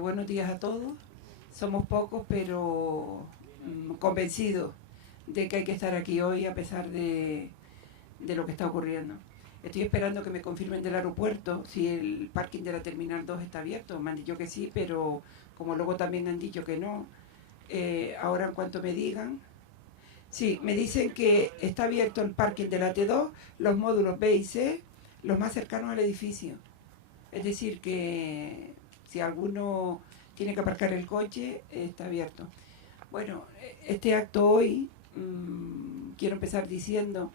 Buenos días a todos. Somos pocos, pero convencidos de que hay que estar aquí hoy a pesar de lo que está ocurriendo. Estoy esperando que me confirmen del aeropuerto si el parking de la Terminal 2 está abierto. Me han dicho que sí, pero como luego también han dicho que no, ahora en cuanto me digan... Sí, me dicen que está abierto el parking de la T2, los módulos B y C, los más cercanos al edificio. Es decir, que si alguno tiene que aparcar el coche, está abierto. Bueno, este acto hoy, quiero empezar diciendo,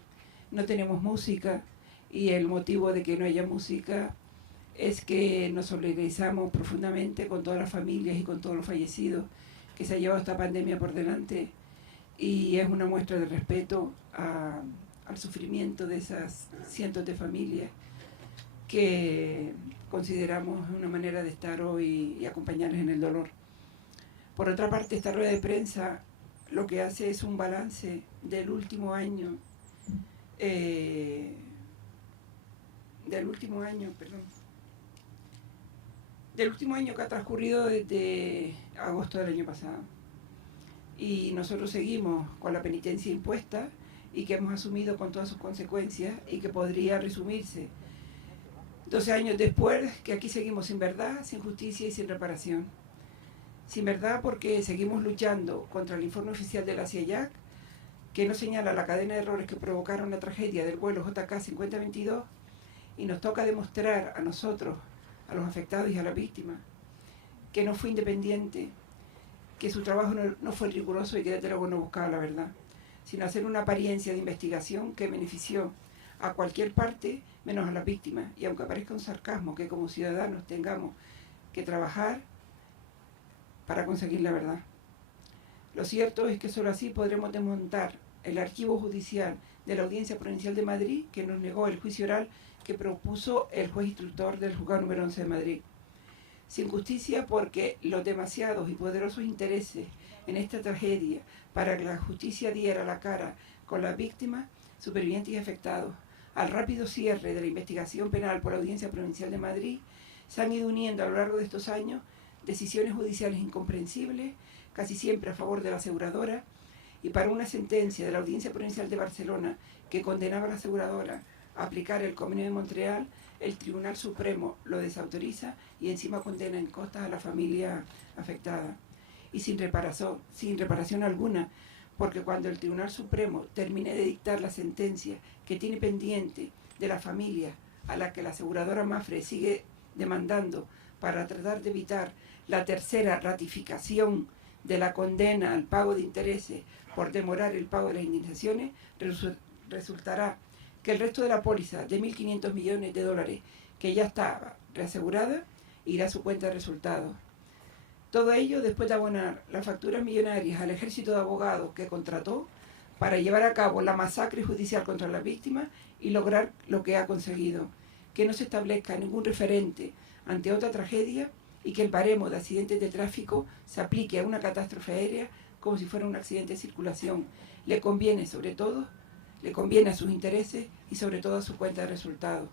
no tenemos música y el motivo de que no haya música es que nos solidarizamos profundamente con todas las familias y con todos los fallecidos que se ha llevado esta pandemia por delante y es una muestra de respeto al sufrimiento de esas cientos de familias que consideramos una manera de estar hoy y acompañarles en el dolor. Por otra parte, esta rueda de prensa lo que hace es un balance del último año, del último año que ha transcurrido desde agosto del año pasado. Y nosotros seguimos con la penitencia impuesta y que hemos asumido con todas sus consecuencias y que podría resumirse 12 años después, que aquí seguimos sin verdad, sin justicia y sin reparación. Sin verdad porque seguimos luchando contra el informe oficial de la CIEJAC, que nos señala la cadena de errores que provocaron la tragedia del vuelo JK 5022, y nos toca demostrar a nosotros, a los afectados y a las víctimas, que no fue independiente, que su trabajo no fue riguroso y que desde luego no buscaba la verdad, sino hacer una apariencia de investigación que benefició a cualquier parte menos a las víctimas. Y aunque parezca un sarcasmo que como ciudadanos tengamos que trabajar para conseguir la verdad. Lo cierto es que solo así podremos desmontar el archivo judicial de la Audiencia Provincial de Madrid que nos negó el juicio oral que propuso el juez instructor del Juzgado número 11 de Madrid. Sin justicia porque los demasiados y poderosos intereses en esta tragedia para que la justicia diera la cara con las víctimas, supervivientes y afectados, al rápido cierre de la investigación penal por la Audiencia Provincial de Madrid, se han ido uniendo a lo largo de estos años decisiones judiciales incomprensibles, casi siempre a favor de la aseguradora, y para una sentencia de la Audiencia Provincial de Barcelona que condenaba a la aseguradora a aplicar el Convenio de Montreal, el Tribunal Supremo lo desautoriza y encima condena en costas a la familia afectada. Y sin reparación alguna, porque cuando el Tribunal Supremo termine de dictar la sentencia que tiene pendiente de la familia a la que la aseguradora Mapfre sigue demandando para tratar de evitar la tercera ratificación de la condena al pago de intereses por demorar el pago de las indemnizaciones, resultará que el resto de la póliza de 1.500 millones de dólares que ya estaba reasegurada irá a su cuenta de resultados. Todo ello después de abonar las facturas millonarias al ejército de abogados que contrató para llevar a cabo la masacre judicial contra las víctimas y lograr lo que ha conseguido, que no se establezca ningún referente ante otra tragedia y que el baremo de accidentes de tráfico se aplique a una catástrofe aérea como si fuera un accidente de circulación. Le conviene sobre todo, le conviene a sus intereses y sobre todo a su cuenta de resultados.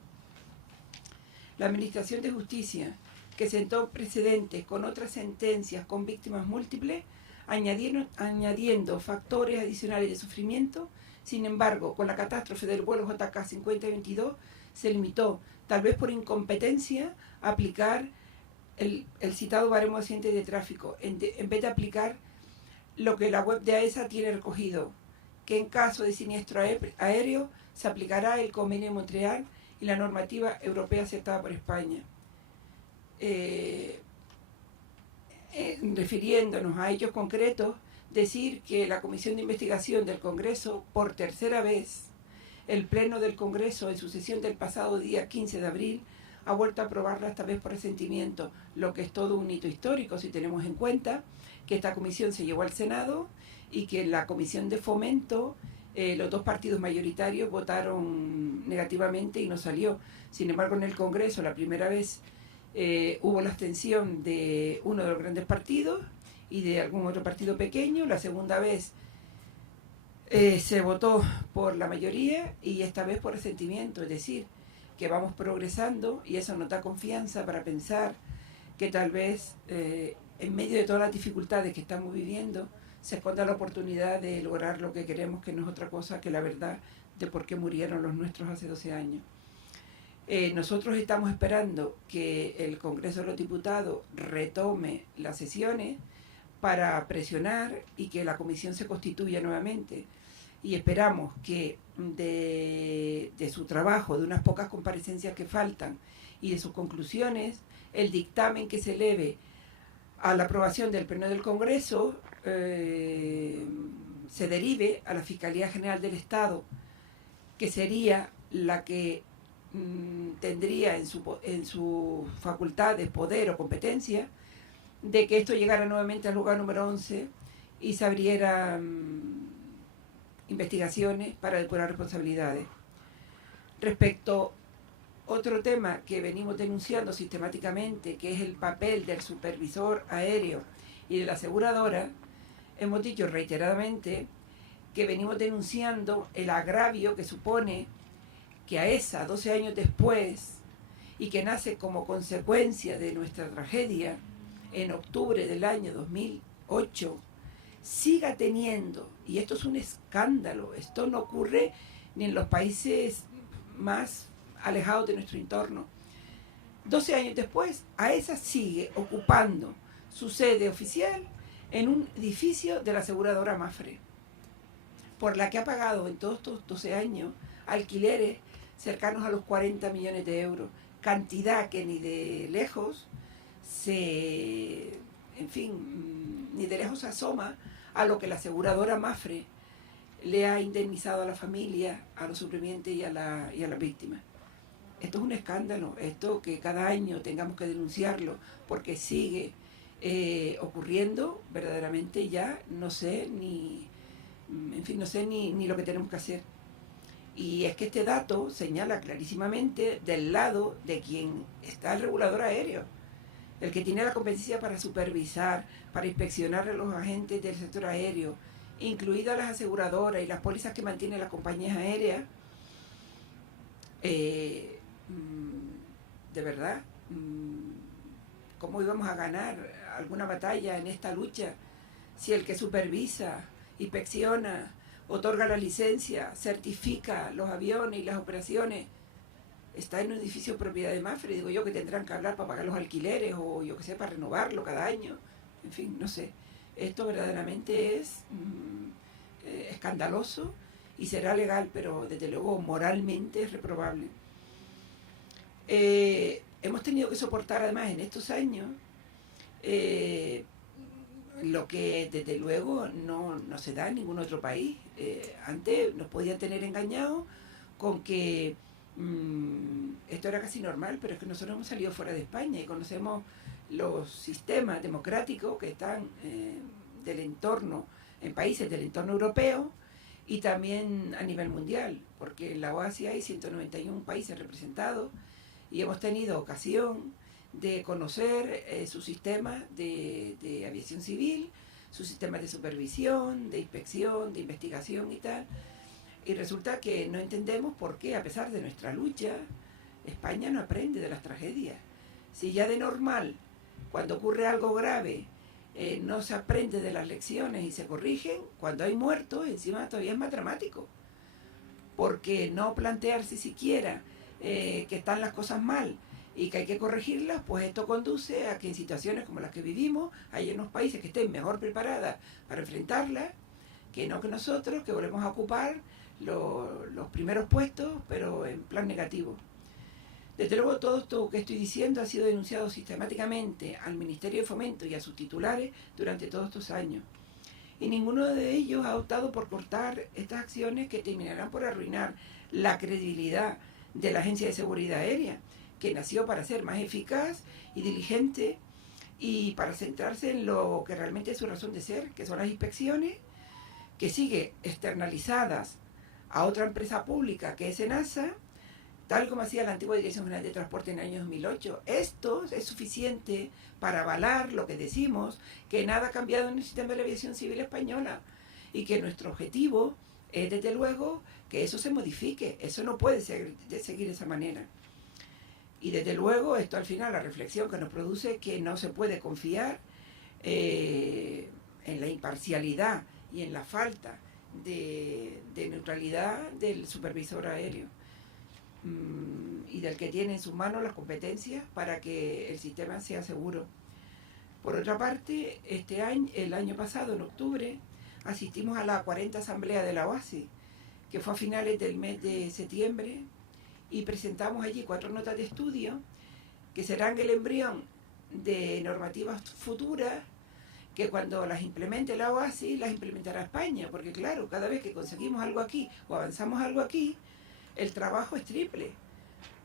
La Administración de Justicia, que sentó precedentes con otras sentencias con víctimas múltiples, añadiendo factores adicionales de sufrimiento. Sin embargo, con la catástrofe del vuelo JK 5022 se limitó, tal vez por incompetencia, a aplicar el citado baremo de accidentes de tráfico, en vez de aplicar lo que la web de AESA tiene recogido, que en caso de siniestro aéreo se aplicará el Convenio de Montreal y la normativa europea aceptada por España. Refiriéndonos a hechos concretos, decir que la Comisión de Investigación del Congreso, por tercera vez, el Pleno del Congreso en su sesión del pasado día 15 de abril, ha vuelto a aprobarla esta vez por resentimiento, lo que es todo un hito histórico si tenemos en cuenta que esta comisión se llevó al Senado y que en la Comisión de Fomento los dos partidos mayoritarios votaron negativamente y no salió. Sin embargo, en el Congreso la primera vez hubo la abstención de uno de los grandes partidos y de algún otro partido pequeño. La segunda vez se votó por la mayoría y esta vez por resentimiento, es decir, que vamos progresando y eso nos da confianza para pensar que tal vez en medio de todas las dificultades que estamos viviendo se esconda la oportunidad de lograr lo que queremos, que no es otra cosa que la verdad de por qué murieron los nuestros hace 12 años. Nosotros estamos esperando que el Congreso de los Diputados retome las sesiones para presionar y que la comisión se constituya nuevamente. Y esperamos que de su trabajo, de unas pocas comparecencias que faltan y de sus conclusiones, el dictamen que se eleve a la aprobación del Pleno del Congreso se derive a la Fiscalía General del Estado, que sería la que tendría en sus facultades, poder o competencia, de que esto llegara nuevamente al lugar número 11 y se abrieran investigaciones para depurar responsabilidades. Respecto a otro tema que venimos denunciando sistemáticamente, que es el papel del supervisor aéreo y de la aseguradora, hemos dicho reiteradamente que venimos denunciando el agravio que supone que AESA, 12 años después, y que nace como consecuencia de nuestra tragedia en octubre del año 2008, siga teniendo, y esto es un escándalo, esto no ocurre ni en los países más alejados de nuestro entorno. 12 años después, AESA sigue ocupando su sede oficial en un edificio de la aseguradora Mapfre, por la que ha pagado en todos estos 12 años alquileres cercanos a los 40 millones de euros, cantidad que ni de lejos ni de lejos asoma a lo que la aseguradora Mapfre le ha indemnizado a la familia, a los supervivientes y a las víctimas. Esto es un escándalo, esto que cada año tengamos que denunciarlo, porque sigue ocurriendo verdaderamente. Ya no sé ni lo que tenemos que hacer. Y es que este dato señala clarísimamente del lado de quien está el regulador aéreo, el que tiene la competencia para supervisar, para inspeccionar a los agentes del sector aéreo, incluidas las aseguradoras y las pólizas que mantienen las compañías aéreas. De verdad, ¿cómo íbamos a ganar alguna batalla en esta lucha si el que supervisa, inspecciona, otorga la licencia, certifica los aviones y las operaciones está en un edificio propiedad de Mapfre? Digo yo que tendrán que hablar para pagar los alquileres o yo que sé, para renovarlo cada año. En fin, no sé. Esto verdaderamente es escandaloso y será legal, pero desde luego moralmente es reprobable. Hemos tenido que soportar además en estos años lo que desde luego no se da en ningún otro país. Antes nos podían tener engañados con que esto era casi normal, pero es que nosotros hemos salido fuera de España y conocemos los sistemas democráticos que están del entorno, en países del entorno europeo y también a nivel mundial, porque en la OASI hay 191 países representados y hemos tenido ocasión de conocer su sistema de aviación civil, sus sistemas de supervisión, de inspección, de investigación y tal. Y resulta que no entendemos por qué, a pesar de nuestra lucha, España no aprende de las tragedias. Si ya de normal, cuando ocurre algo grave, no se aprende de las lecciones y se corrigen, cuando hay muertos, encima todavía es más dramático. Porque no plantearse siquiera que están las cosas mal y que hay que corregirlas, pues esto conduce a que en situaciones como las que vivimos, hay unos países que estén mejor preparadas para enfrentarlas, que no que nosotros, que volvemos a ocupar los primeros puestos, pero en plan negativo. Desde luego todo esto que estoy diciendo ha sido denunciado sistemáticamente al Ministerio de Fomento y a sus titulares durante todos estos años. Y ninguno de ellos ha optado por cortar estas acciones que terminarán por arruinar la credibilidad de la Agencia de Seguridad Aérea, que nació para ser más eficaz y diligente y para centrarse en lo que realmente es su razón de ser, que son las inspecciones, que sigue externalizadas a otra empresa pública que es ENASA, tal como hacía la antigua Dirección General de Transporte en el año 2008. Esto es suficiente para avalar lo que decimos, que nada ha cambiado en el sistema de la aviación civil española y que nuestro objetivo es, desde luego, que eso se modifique. Eso no puede seguir de esa manera. Y desde luego esto al final, la reflexión que nos produce es que no se puede confiar en la imparcialidad y en la falta de neutralidad del supervisor aéreo y del que tiene en sus manos las competencias para que el sistema sea seguro. Por otra parte, el año pasado, en octubre, asistimos a la 40 Asamblea de la OASI, que fue a finales del mes de septiembre, y presentamos allí 4 notas de estudio que serán el embrión de normativas futuras que cuando las implemente la OASI, las implementará España, porque claro, cada vez que conseguimos algo aquí o avanzamos algo aquí, el trabajo es triple,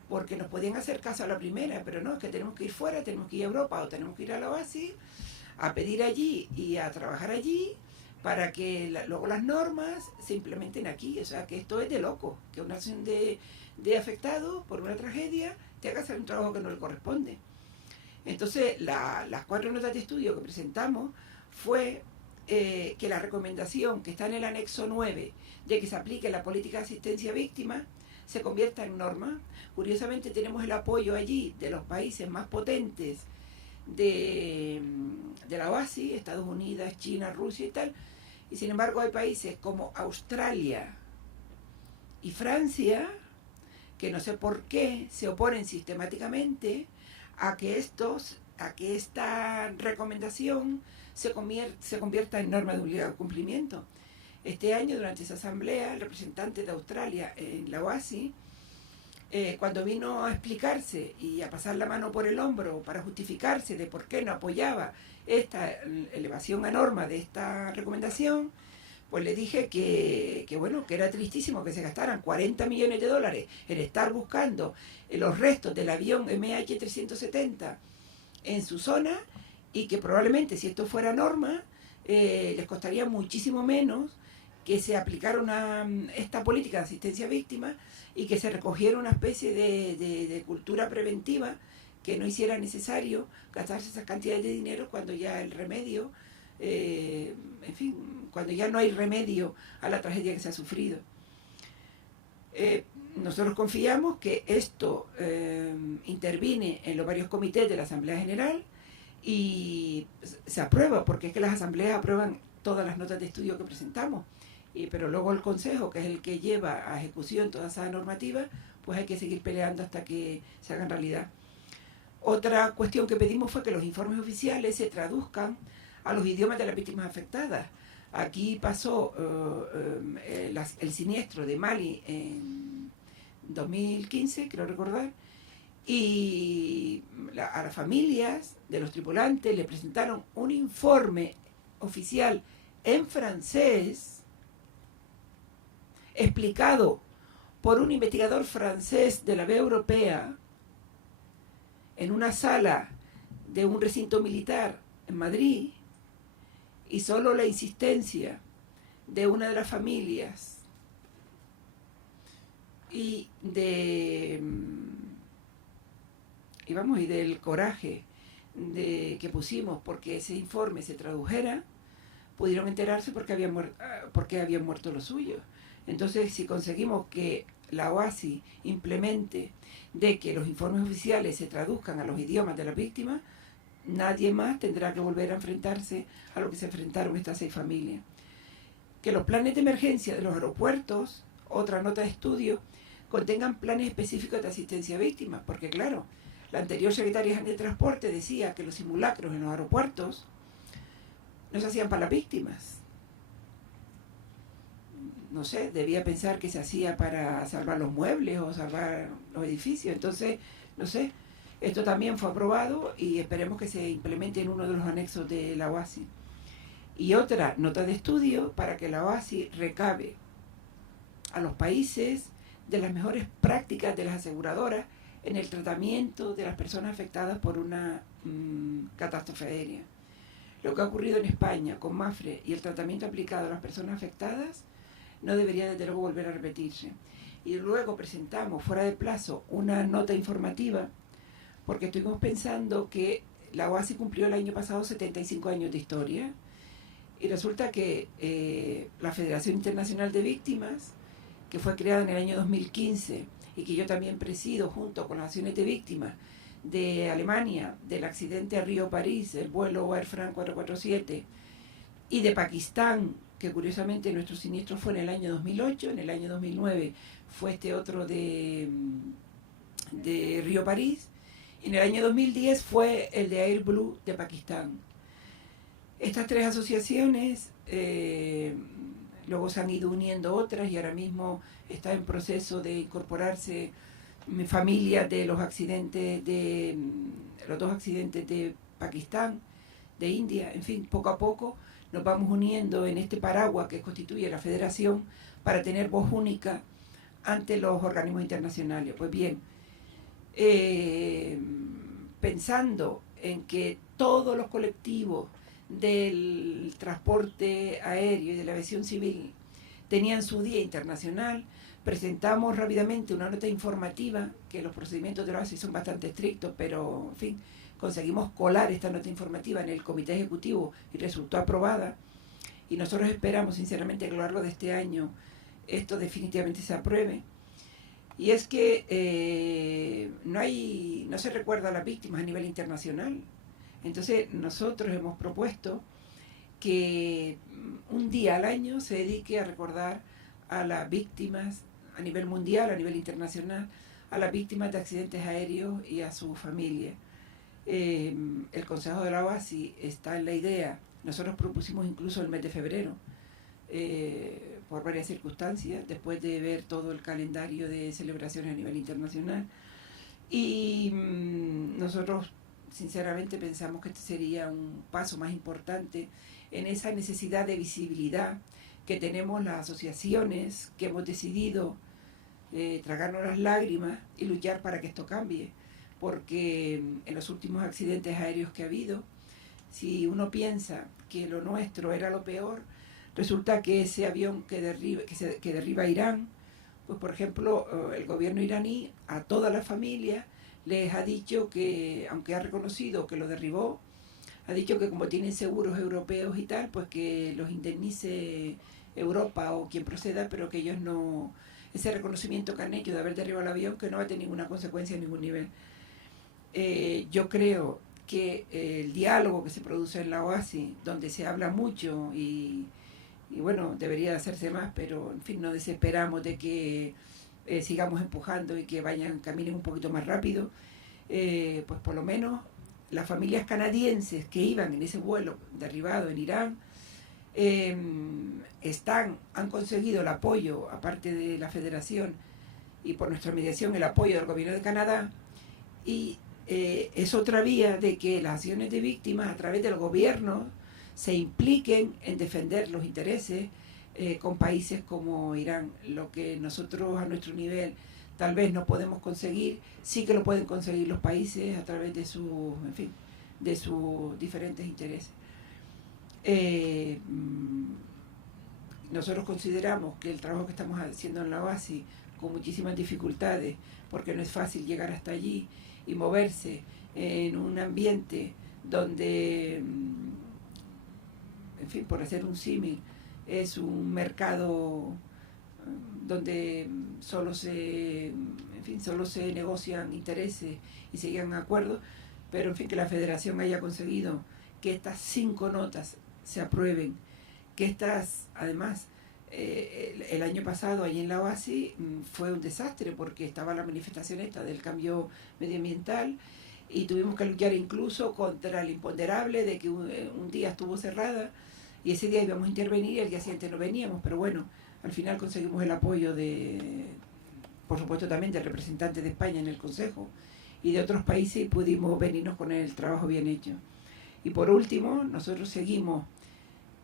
porque nos podían hacer caso a la primera, pero no, es que tenemos que ir fuera, tenemos que ir a Europa o tenemos que ir a la OASI a pedir allí y a trabajar allí para que luego las normas se implementen aquí. O sea, que esto es de loco, que una nación de afectados por una tragedia te haga hacer un trabajo que no le corresponde. Entonces, las 4 notas de estudio que presentamos fue que la recomendación que está en el anexo 9 de que se aplique la política de asistencia a víctimas se convierta en norma. Curiosamente tenemos el apoyo allí de los países más potentes de la OASI, Estados Unidos, China, Rusia y tal, y sin embargo hay países como Australia y Francia que no sé por qué se oponen sistemáticamente a que esta recomendación se convierta en norma de obligado cumplimiento. Este año, durante esa asamblea, el representante de Australia en la OASI, cuando vino a explicarse y a pasar la mano por el hombro para justificarse de por qué no apoyaba esta elevación a norma de esta recomendación, pues le dije que era tristísimo que se gastaran 40 millones de dólares en estar buscando los restos del avión MH370 en su zona y que probablemente si esto fuera norma les costaría muchísimo menos que se aplicara esta política de asistencia a víctimas y que se recogiera una especie de cultura preventiva que no hiciera necesario gastarse esas cantidades de dinero cuando ya el remedio, cuando ya no hay remedio a la tragedia que se ha sufrido. Nosotros confiamos que esto interviene en los varios comités de la Asamblea General y se aprueba, porque es que las asambleas aprueban todas las notas de estudio que presentamos, pero luego el Consejo, que es el que lleva a ejecución toda esa normativa, pues hay que seguir peleando hasta que se hagan realidad. Otra cuestión que pedimos fue que los informes oficiales se traduzcan a los idiomas de las víctimas afectadas. Aquí pasó el siniestro de Mali en 2015, creo recordar, y a las familias de los tripulantes le presentaron un informe oficial en francés, explicado por un investigador francés de la B Europea, en una sala de un recinto militar en Madrid, y solo la insistencia de una de las familias y del coraje que pusimos porque ese informe se tradujera, pudieron enterarse porque habían muerto los suyos. Entonces, si conseguimos que la OASI implemente de que los informes oficiales se traduzcan a los idiomas de las víctimas, nadie más tendrá que volver a enfrentarse a lo que se enfrentaron estas 6 familias. Que los planes de emergencia de los aeropuertos, otra nota de estudio, contengan planes específicos de asistencia a víctimas, porque claro, la anterior secretaria de Transporte decía que los simulacros en los aeropuertos no se hacían para las víctimas. No sé, debía pensar que se hacía para salvar los muebles o salvar los edificios. Entonces, no sé, esto también fue aprobado y esperemos que se implemente en uno de los anexos de la OASI. Y otra nota de estudio para que la OASI recabe a los países de las mejores prácticas de las aseguradoras en el tratamiento de las personas afectadas por una catástrofe aérea. Lo que ha ocurrido en España con Mafre y el tratamiento aplicado a las personas afectadas no debería desde luego volver a repetirse. Y luego presentamos fuera de plazo una nota informativa porque estuvimos pensando que la OASI cumplió el año pasado 75 años de historia y resulta que la Federación Internacional de Víctimas, que fue creada en el año 2015 y que yo también presido junto con las acciones de víctimas de Alemania, del accidente a Río-París, el vuelo Air France 447, y de Pakistán, que curiosamente nuestro siniestro fue en el año 2008, en el año 2009 fue este otro de Río-París, y en el año 2010 fue el de Air Blue de Pakistán. Estas tres asociaciones, luego se han ido uniendo otras y ahora mismo está en proceso de incorporarse mi familia de los accidentes de los dos accidentes de Pakistán, de India, en fin, poco a poco nos vamos uniendo en este paraguas que constituye la federación para tener voz única ante los organismos internacionales. Pues bien, pensando en que todos los colectivos del transporte aéreo y de la aviación civil tenían su día internacional, presentamos rápidamente una nota informativa, que los procedimientos de la OASI son bastante estrictos, pero en fin, conseguimos colar esta nota informativa en el comité ejecutivo y resultó aprobada, y nosotros esperamos sinceramente que a lo largo de este año esto definitivamente se apruebe. Y es que no se recuerda a las víctimas a nivel internacional. Entonces nosotros hemos propuesto que un día al año se dedique a recordar a las víctimas a nivel mundial, a nivel internacional, a las víctimas de accidentes aéreos y a su familia. El Consejo de la OASI está en la idea, nosotros propusimos incluso el mes de febrero, por varias circunstancias, después de ver todo el calendario de celebraciones a nivel internacional, y nosotros sinceramente pensamos que este sería un paso más importante en esa necesidad de visibilidad que tenemos las asociaciones que hemos decidido tragarnos las lágrimas y luchar para que esto cambie, porque en los últimos accidentes aéreos que ha habido, si uno piensa que lo nuestro era lo peor, resulta que ese avión que derriba Irán, pues por ejemplo el gobierno iraní a toda la familia les ha dicho que, aunque ha reconocido que lo derribó, ha dicho que como tienen seguros europeos y tal, pues que los indemnice Europa o quien proceda, pero que ellos no, ese reconocimiento que han hecho de haber derribado el avión, que no va a tener ninguna consecuencia en ningún nivel. Yo creo que el diálogo que se produce en la OASI, donde se habla mucho y bueno, debería hacerse más, pero en fin, no desesperamos de que sigamos empujando y que caminen un poquito más rápido, pues por lo menos las familias canadienses que iban en ese vuelo derribado en Irán han conseguido el apoyo, aparte de la federación y por nuestra mediación, el apoyo del gobierno de Canadá, y es otra vía de que las acciones de víctimas a través del gobierno se impliquen en defender los intereses con países como Irán. Lo que nosotros a nuestro nivel tal vez no podemos conseguir, sí que lo pueden conseguir los países a través de de sus diferentes intereses. Nosotros consideramos que el trabajo que estamos haciendo en la OASI, con muchísimas dificultades, porque no es fácil llegar hasta allí y moverse en un ambiente donde, en fin, por hacer un símil, es un mercado donde solo se negocian intereses y se llegan a acuerdos, pero en fin, que la federación haya conseguido que estas 5 notas se aprueben, que estas, además, el año pasado allí en la OASI fue un desastre porque estaba la manifestación esta del cambio medioambiental y tuvimos que luchar incluso contra el imponderable de que un día estuvo cerrada y ese día íbamos a intervenir y al día siguiente no veníamos, pero bueno, al final conseguimos el apoyo por supuesto también del representante de España en el Consejo y de otros países, y pudimos venirnos con el trabajo bien hecho. Y por último, nosotros seguimos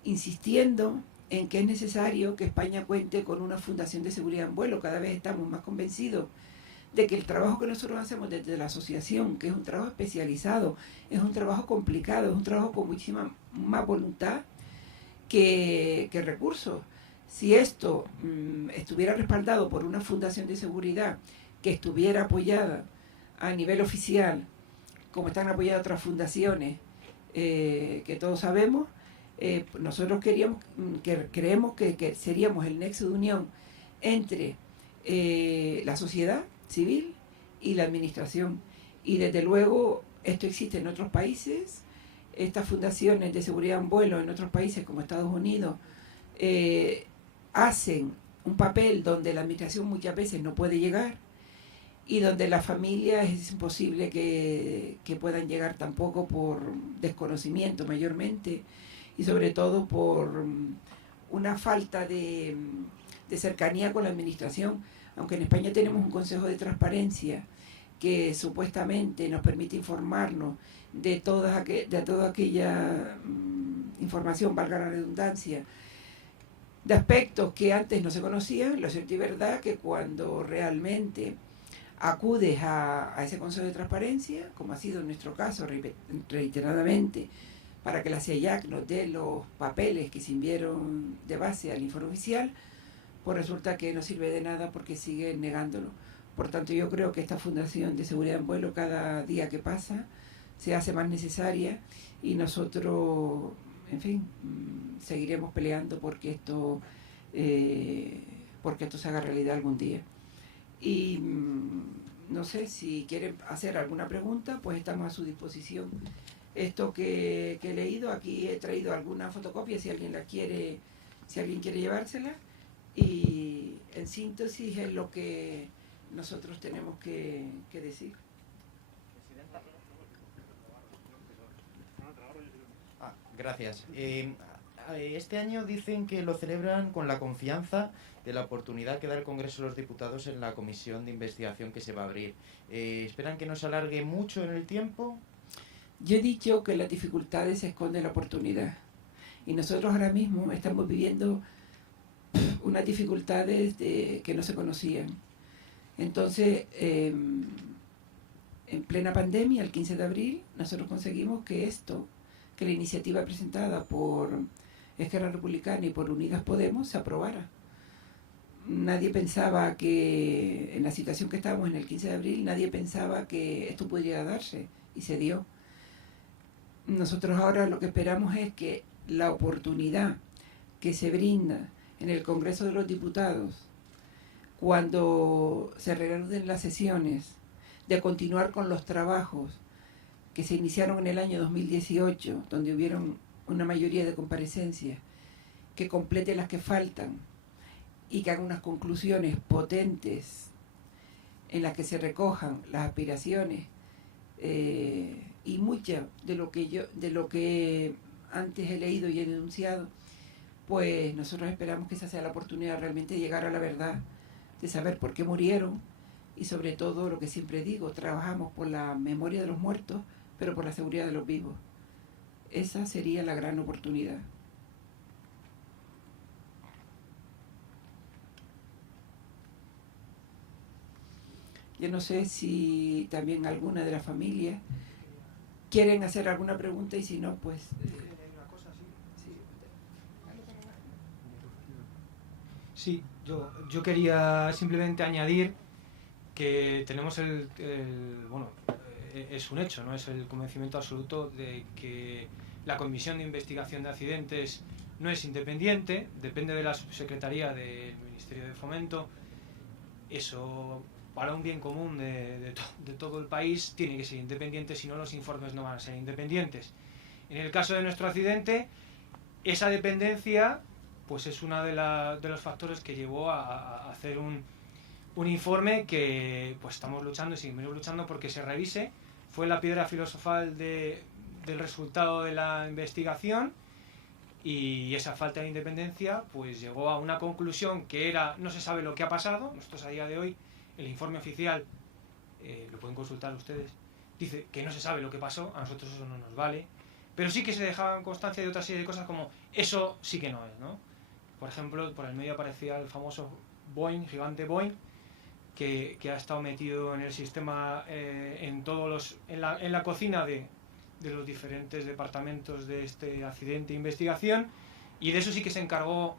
insistiendo en que es necesario que España cuente con una fundación de seguridad en vuelo. Cada vez estamos más convencidos de que el trabajo que nosotros hacemos desde la asociación, que es un trabajo especializado, es un trabajo complicado, es un trabajo con muchísima más voluntad que recursos. Si esto estuviera respaldado por una fundación de seguridad que estuviera apoyada a nivel oficial, como están apoyadas otras fundaciones que todos sabemos, nosotros creemos que seríamos el nexo de unión entre la sociedad, civil y la administración. Y desde luego esto existe en otros países, estas fundaciones de seguridad en vuelo en otros países como Estados Unidos hacen un papel donde la administración muchas veces no puede llegar y donde las familias es imposible que puedan llegar tampoco por desconocimiento mayormente y sobre todo por una falta de cercanía con la administración, aunque en España tenemos un Consejo de Transparencia que supuestamente nos permite informarnos de toda aquella información, valga la redundancia, de aspectos que antes no se conocían. Lo cierto y verdad que cuando realmente acudes a ese Consejo de Transparencia, como ha sido en nuestro caso reiteradamente, para que la CIAC nos dé los papeles que se enviaron de base al informe oficial, pues resulta que no sirve de nada porque siguen negándolo. Por tanto, yo creo que esta Fundación de Seguridad en Vuelo, cada día que pasa, se hace más necesaria y nosotros, en fin, seguiremos peleando porque esto se haga realidad algún día. Y no sé si quieren hacer alguna pregunta, pues estamos a su disposición. Esto que he leído, aquí he traído alguna fotocopia si alguien quiere llevársela, y en síntesis es lo que nosotros tenemos que decir. Gracias. Este año dicen que lo celebran con la confianza de la oportunidad que da el Congreso de los Diputados en la comisión de investigación que se va a abrir. ¿Esperan que no se alargue mucho en el tiempo? Yo he dicho que en las dificultades se esconde la oportunidad. Y nosotros ahora mismo estamos viviendo unas dificultades que no se conocían. Entonces, en plena pandemia, el 15 de abril, nosotros conseguimos que la iniciativa presentada por Esquerra Republicana y por Unidas Podemos se aprobara. Nadie pensaba que, en la situación que estábamos en el 15 de abril, nadie pensaba que esto pudiera darse, y se dio. Nosotros ahora lo que esperamos es que la oportunidad que se brinda en el Congreso de los Diputados, cuando se reanuden las sesiones, de continuar con los trabajos que se iniciaron en el año 2018, donde hubieron una mayoría de comparecencias, que complete las que faltan y que haga unas conclusiones potentes en las que se recojan las aspiraciones y mucha de lo que antes he leído y he denunciado, pues nosotros esperamos que esa sea la oportunidad realmente de llegar a la verdad, de saber por qué murieron y sobre todo lo que siempre digo, trabajamos por la memoria de los muertos, pero por la seguridad de los vivos. Esa sería la gran oportunidad. Yo no sé si también alguna de las familias quieren hacer alguna pregunta y si no, pues... Sí, yo quería simplemente añadir que tenemos bueno, es un hecho, ¿no? Es el convencimiento absoluto de que la Comisión de Investigación de Accidentes no es independiente, depende de la Subsecretaría del Ministerio de Fomento. Eso, para un bien común de todo el país, tiene que ser independiente, si no los informes no van a ser independientes. En el caso de nuestro accidente, esa dependencia pues es uno de los factores que llevó a hacer un informe que pues estamos luchando y seguimos luchando porque se revise. Fue la piedra filosofal del resultado de la investigación, y esa falta de independencia pues llegó a una conclusión que era: no se sabe lo que ha pasado. Nosotros a día de hoy, el informe oficial, lo pueden consultar ustedes, dice que no se sabe lo que pasó. A nosotros eso no nos vale, pero sí que se dejaban constancia de otra serie de cosas, como eso sí que no es, ¿no? Por ejemplo, por el medio aparecía el famoso Boeing, gigante Boeing, que ha estado metido en el sistema, en la cocina de los diferentes departamentos de este accidente de investigación, y de eso sí que se encargó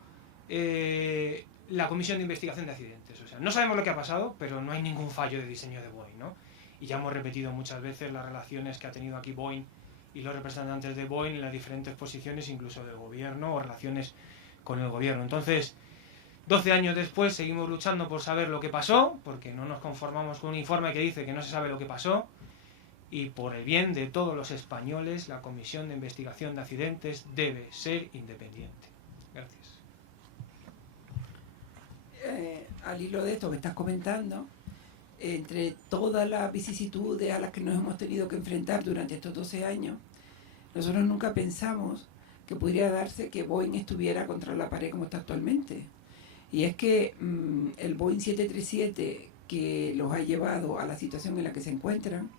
la Comisión de Investigación de Accidentes. O sea, no sabemos lo que ha pasado, pero no hay ningún fallo de diseño de Boeing, ¿no? Y ya hemos repetido muchas veces las relaciones que ha tenido aquí Boeing y los representantes de Boeing en las diferentes posiciones, incluso del gobierno, o relaciones con el gobierno. Entonces, 12 años después seguimos luchando por saber lo que pasó, porque no nos conformamos con un informe que dice que no se sabe lo que pasó, y por el bien de todos los españoles, la Comisión de Investigación de Accidentes debe ser independiente. Gracias. Al hilo de esto que estás comentando, entre todas las vicisitudes a las que nos hemos tenido que enfrentar durante estos 12 años, nosotros nunca pensamos que podría darse que Boeing estuviera contra la pared como está actualmente. Y es que el Boeing 737 que los ha llevado a la situación en la que se encuentran,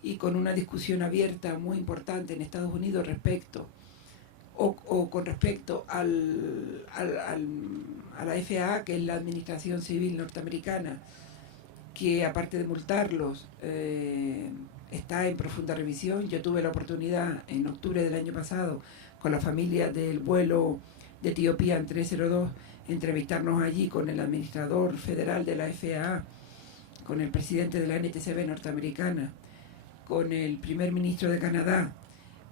y con una discusión abierta muy importante en Estados Unidos respecto o con respecto a la FAA, que es la Administración Civil Norteamericana, que aparte de multarlos, está en profunda revisión. Yo tuve la oportunidad en octubre del año pasado, con la familia del vuelo de Etiopía 302, entrevistarnos allí con el administrador federal de la FAA, con el presidente de la NTCB norteamericana, con el primer ministro de Canadá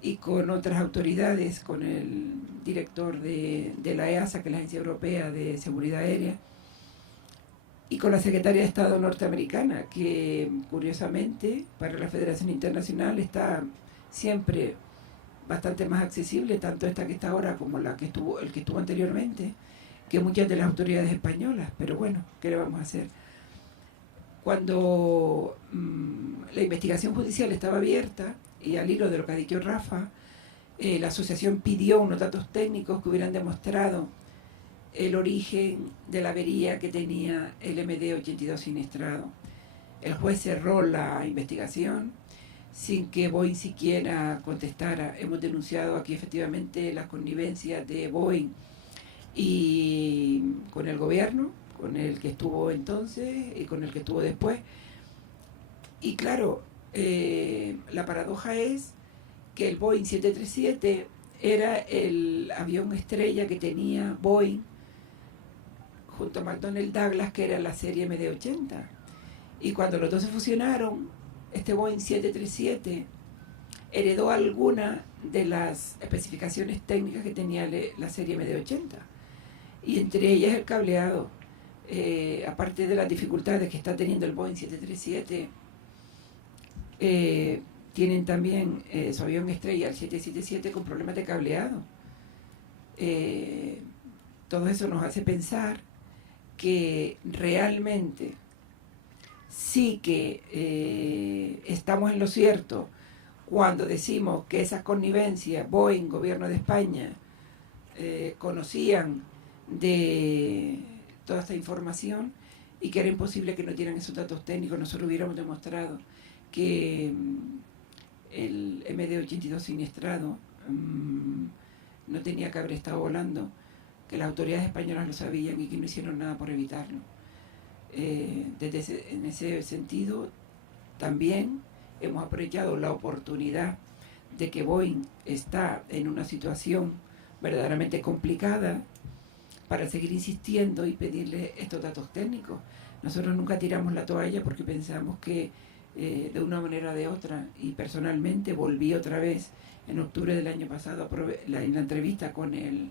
y con otras autoridades, con el director de la EASA, que es la Agencia Europea de Seguridad Aérea, y con la secretaria de Estado norteamericana, que curiosamente para la Federación Internacional está siempre bastante más accesible, tanto esta que está ahora como el que estuvo anteriormente, que muchas de las autoridades españolas. Pero bueno, ¿qué le vamos a hacer? Cuando la investigación judicial estaba abierta, y al hilo de lo que ha dicho Rafa, la asociación pidió unos datos técnicos que hubieran demostrado el origen de la avería que tenía el MD-82 siniestrado. El juez cerró la investigación sin que Boeing siquiera contestara. Hemos denunciado aquí efectivamente las connivencias de Boeing y con el gobierno, con el que estuvo entonces y con el que estuvo después. Y claro, la paradoja es que el Boeing 737 era el avión estrella que tenía Boeing junto a McDonnell Douglas, que era la serie MD-80. Y cuando los dos se fusionaron, este Boeing 737 heredó alguna de las especificaciones técnicas que tenía la serie MD-80. Y entre ellas el cableado. Aparte de las dificultades que está teniendo el Boeing 737, tienen también su avión estrella, el 777, con problemas de cableado. Todo eso nos hace pensar que realmente sí que estamos en lo cierto cuando decimos que esas connivencias, Boeing, Gobierno de España, conocían de toda esta información y que era imposible que no dieran esos datos técnicos. Nosotros hubiéramos demostrado que el MD-82 siniestrado no tenía que haber estado volando, que las autoridades españolas lo sabían y que no hicieron nada por evitarlo. En ese sentido, también hemos aprovechado la oportunidad de que Boeing está en una situación verdaderamente complicada para seguir insistiendo y pedirle estos datos técnicos. Nosotros nunca tiramos la toalla porque pensamos que de una manera o de otra, y personalmente volví otra vez en octubre del año pasado en la entrevista con el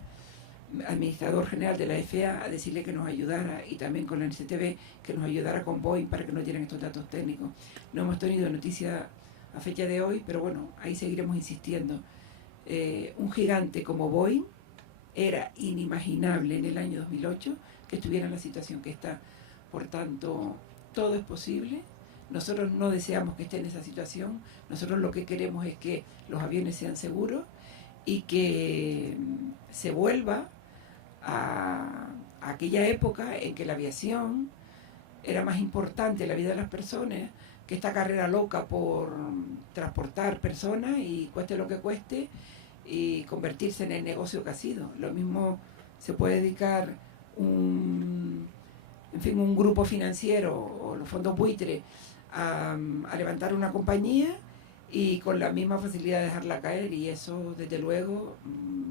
administrador general de la FAA a decirle que nos ayudara, y también con la NCTB, que nos ayudara con Boeing para que nos dieran estos datos técnicos. No hemos tenido noticia a fecha de hoy, pero bueno, ahí seguiremos insistiendo. Un gigante como Boeing era inimaginable en el año 2008 que estuviera en la situación que está. Por tanto, todo es posible. Nosotros no deseamos que esté en esa situación. Nosotros lo que queremos es que los aviones sean seguros y que se vuelva a aquella época en que la aviación era más importante en la vida de las personas que esta carrera loca por transportar personas y cueste lo que cueste, y convertirse en el negocio que ha sido. Lo mismo se puede dedicar un grupo financiero o los fondos buitre a levantar una compañía y con la misma facilidad dejarla caer, y eso desde luego,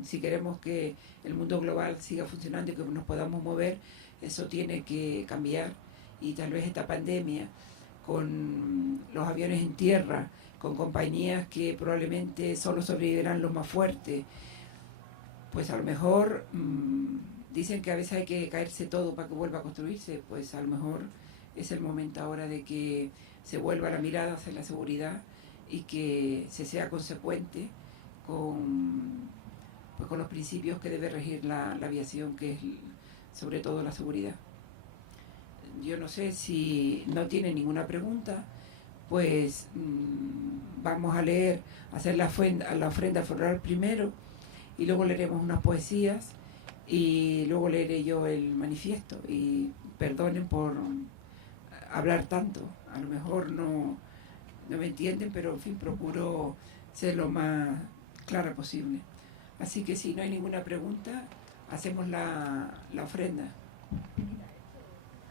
si queremos que el mundo global siga funcionando y que nos podamos mover, eso tiene que cambiar. Y tal vez esta pandemia, con los aviones en tierra, con compañías que probablemente solo sobrevivirán los más fuertes, pues a lo mejor dicen que a veces hay que caerse todo para que vuelva a construirse, pues a lo mejor es el momento ahora de que se vuelva la mirada hacia la seguridad y que se sea consecuente con, pues, con los principios que debe regir la aviación, que es sobre todo la seguridad. Yo no sé si no tiene ninguna pregunta, pues vamos a leer, hacer la ofrenda floral primero y luego leeremos unas poesías y luego leeré yo el manifiesto. Y perdonen por hablar tanto, a lo mejor no me entienden, pero en fin, procuro ser lo más clara posible. Así que si no hay ninguna pregunta, hacemos la ofrenda.